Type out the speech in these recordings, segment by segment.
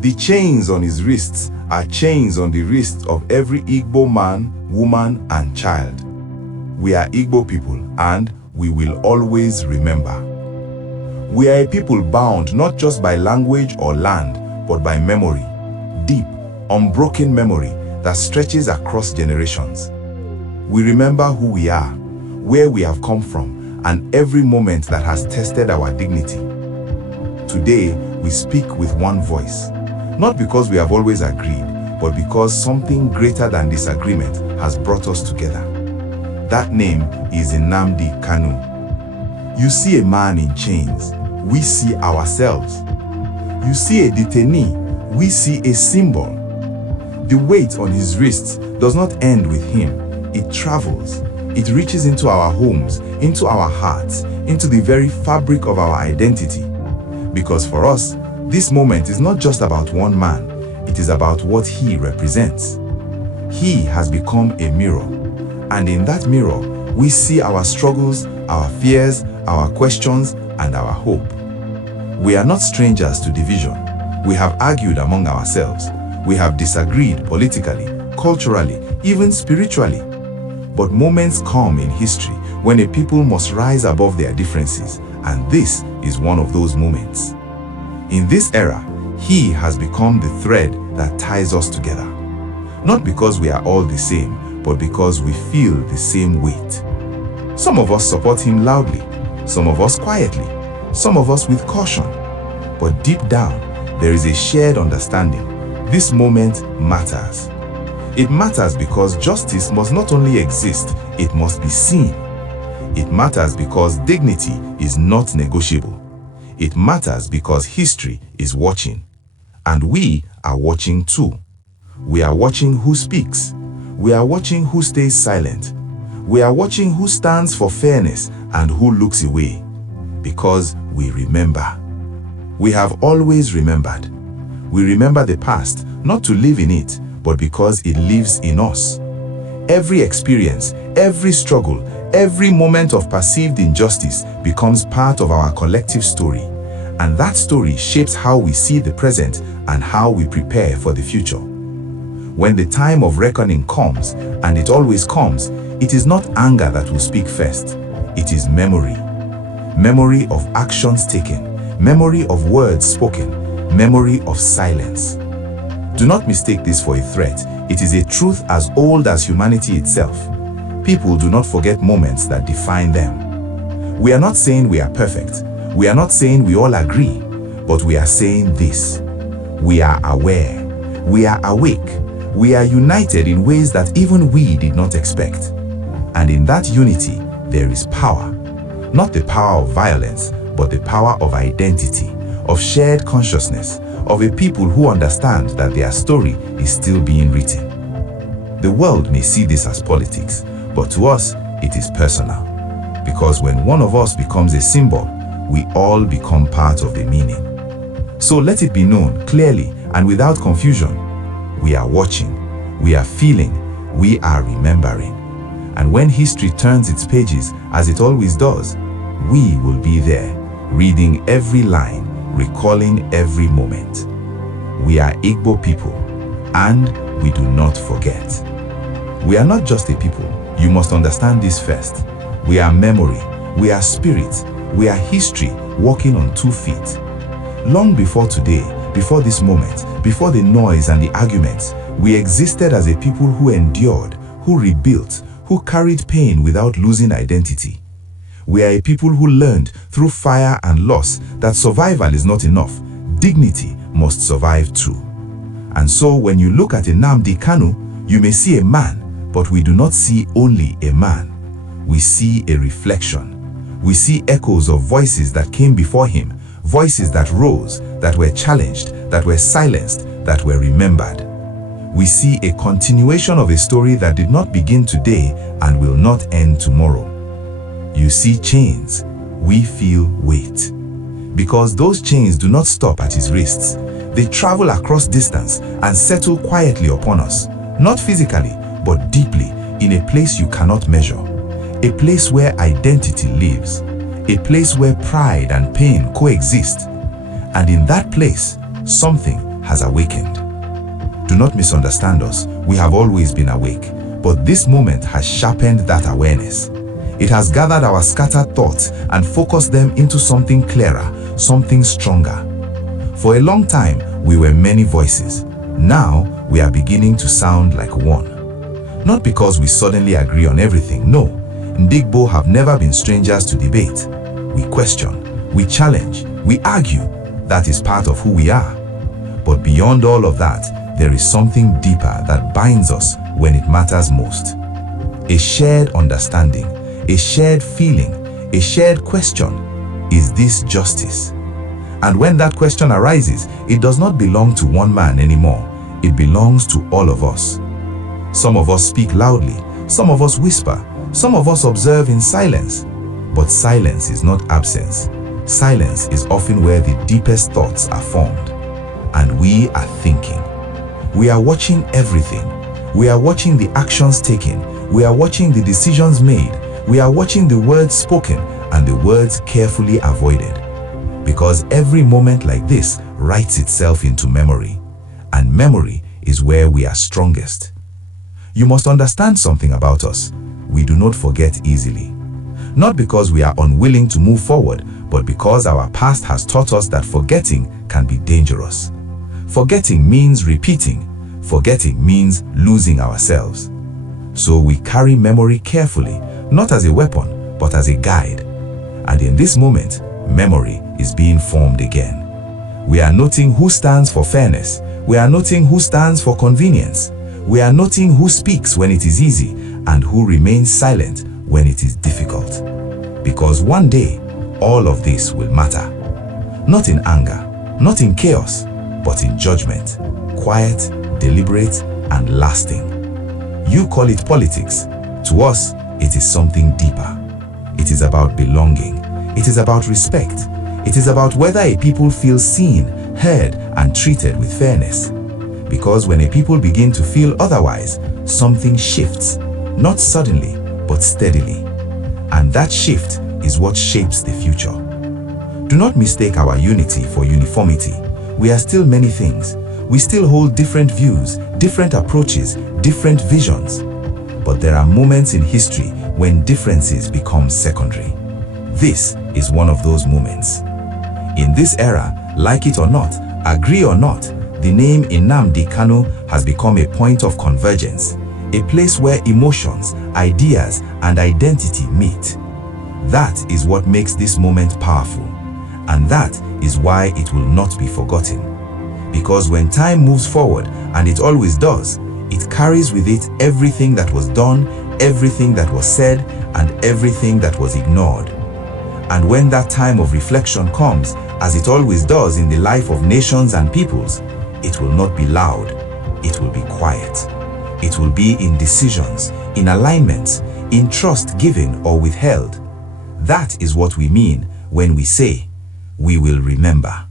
The chains on his wrists are chains on the wrists of every Igbo man, woman, and child. We are Igbo people, and we will always remember. We are a people bound not just by language or land, but by memory. Deep, unbroken memory that stretches across generations. We remember who we are, where we have come from, and every moment that has tested our dignity. Today, we speak with one voice, not because we have always agreed, but because something greater than disagreement has brought us together. That name is Nnamdi Kanu. You see a man in chains, we see ourselves. You see a detainee, we see a symbol. The weight on his wrists does not end with him. It travels. It reaches into our homes, into our hearts, into the very fabric of our identity. Because for us, this moment is not just about one man, it is about what he represents. He has become a mirror, and in that mirror, we see our struggles, our fears, our questions, and our hope. We are not strangers to division. We have argued among ourselves. We have disagreed politically, culturally, even spiritually. But moments come in history when a people must rise above their differences, and this is one of those moments. In this era, he has become the thread that ties us together. Not because we are all the same, but because we feel the same weight. Some of us support him loudly, some of us quietly, some of us with caution. But deep down, there is a shared understanding. This moment matters. It matters because justice must not only exist, it must be seen. It matters because dignity is not negotiable. It matters because history is watching. And we are watching too. We are watching who speaks. We are watching who stays silent. We are watching who stands for fairness and who looks away. Because we remember. We have always remembered. We remember the past, not to live in it, but because it lives in us. Every experience, every struggle, every moment of perceived injustice becomes part of our collective story. And that story shapes how we see the present and how we prepare for the future. When the time of reckoning comes, and it always comes, it is not anger that will speak first. It is memory. Memory of actions taken, memory of words spoken, memory of silence. Do not mistake this for a threat. It is a truth as old as humanity itself. People do not forget moments that define them. We are not saying we are perfect. We are not saying we all agree. But we are saying this. We are aware. We are awake. We are united in ways that even we did not expect. And in that unity, there is power. Not the power of violence, but the power of identity, of shared consciousness, of a people who understand that their story is still being written. The world may see this as politics, but to us, it is personal. Because when one of us becomes a symbol, we all become part of the meaning. So let it be known clearly and without confusion. We are watching, we are feeling, we are remembering. And when history turns its pages, as it always does, we will be there, reading every line, recalling every moment. We are Igbo people, and we do not forget. We are not just a people. You must understand this first. We are memory, we are spirit, we are history walking on 2 feet. Long before today, before this moment, before the noise and the arguments, we existed as a people who endured, who rebuilt, who carried pain without losing identity. We are a people who learned through fire and loss that survival is not enough. Dignity must survive too. And so when you look at Nnamdi Kanu, you may see a man, but we do not see only a man. We see a reflection. We see echoes of voices that came before him, voices that rose, that were challenged, that were silenced, that were remembered. We see a continuation of a story that did not begin today and will not end tomorrow. You see chains, we feel weight. Because those chains do not stop at his wrists. They travel across distance and settle quietly upon us, not physically, but deeply, in a place you cannot measure. A place where identity lives. A place where pride and pain coexist. And in that place, something has awakened. Do not misunderstand us, we have always been awake, but this moment has sharpened that awareness. It has gathered our scattered thoughts and focused them into something clearer, something stronger. For a long time, we were many voices. Now, we are beginning to sound like one. Not because we suddenly agree on everything, no. Igbo have never been strangers to debate. We question, we challenge, we argue. That is part of who we are. But beyond all of that, there is something deeper that binds us when it matters most. A shared understanding, a shared feeling, a shared question. Is this justice? And when that question arises, it does not belong to one man anymore. It belongs to all of us. Some of us speak loudly, some of us whisper, some of us observe in silence. But silence is not absence. Silence is often where the deepest thoughts are formed. And we are thinking. We are watching everything. We are watching the actions taken. We are watching the decisions made. We are watching the words spoken and the words carefully avoided. Because every moment like this writes itself into memory. And memory is where we are strongest. You must understand something about us. We do not forget easily. Not because we are unwilling to move forward, but because our past has taught us that forgetting can be dangerous. Forgetting means repeating. Forgetting means losing ourselves. So we carry memory carefully, not as a weapon, but as a guide. And in this moment, memory is being formed again. We are noting who stands for fairness. We are noting who stands for convenience. We are noting who speaks when it is easy and who remains silent when it is difficult. Because one day, all of this will matter. Not in anger, not in chaos, but in judgment, quiet, deliberate, and lasting. You call it politics. To us, it is something deeper. It is about belonging. It is about respect. It is about whether a people feel seen, heard, and treated with fairness. Because when a people begin to feel otherwise, something shifts, not suddenly, but steadily. And that shift is what shapes the future. Do not mistake our unity for uniformity. We are still many things. We still hold different views, different approaches, different visions. But there are moments in history when differences become secondary. This is one of those moments. In this era, like it or not, agree or not, the name Nnamdi Kanu has become a point of convergence, a place where emotions, ideas, and identity meet. That is what makes this moment powerful, and that is why it will not be forgotten. Because when time moves forward, and it always does, it carries with it everything that was done, everything that was said, and everything that was ignored. And when that time of reflection comes, as it always does in the life of nations and peoples, it will not be loud, it will be quiet. It will be in decisions, in alignments, in trust given or withheld. That is what we mean when we say, we will remember.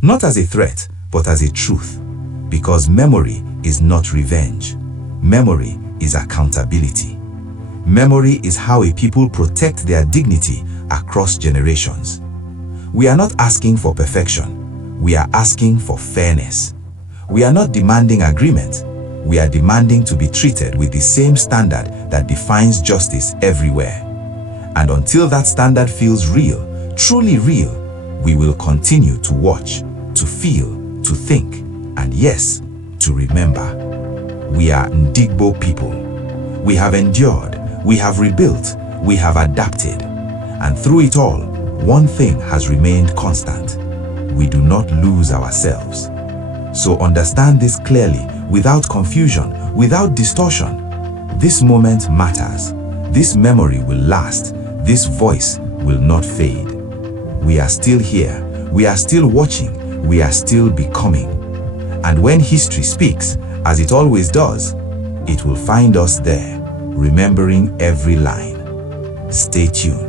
Not as a threat, but as a truth. Because memory is not revenge. Memory is accountability. Memory is how a people protect their dignity across generations. We are not asking for perfection. We are asking for fairness. We are not demanding agreement. We are demanding to be treated with the same standard that defines justice everywhere. And until that standard feels real, truly real, we will continue to watch, to feel, to think, and yes, to remember. We are Igbo people. We have endured, we have rebuilt, we have adapted. And through it all, one thing has remained constant. We do not lose ourselves. So understand this clearly, without confusion, without distortion. This moment matters. This memory will last. This voice will not fade. We are still here. We are still watching. We are still becoming. And when history speaks, as it always does, it will find us there, remembering every line. Stay tuned.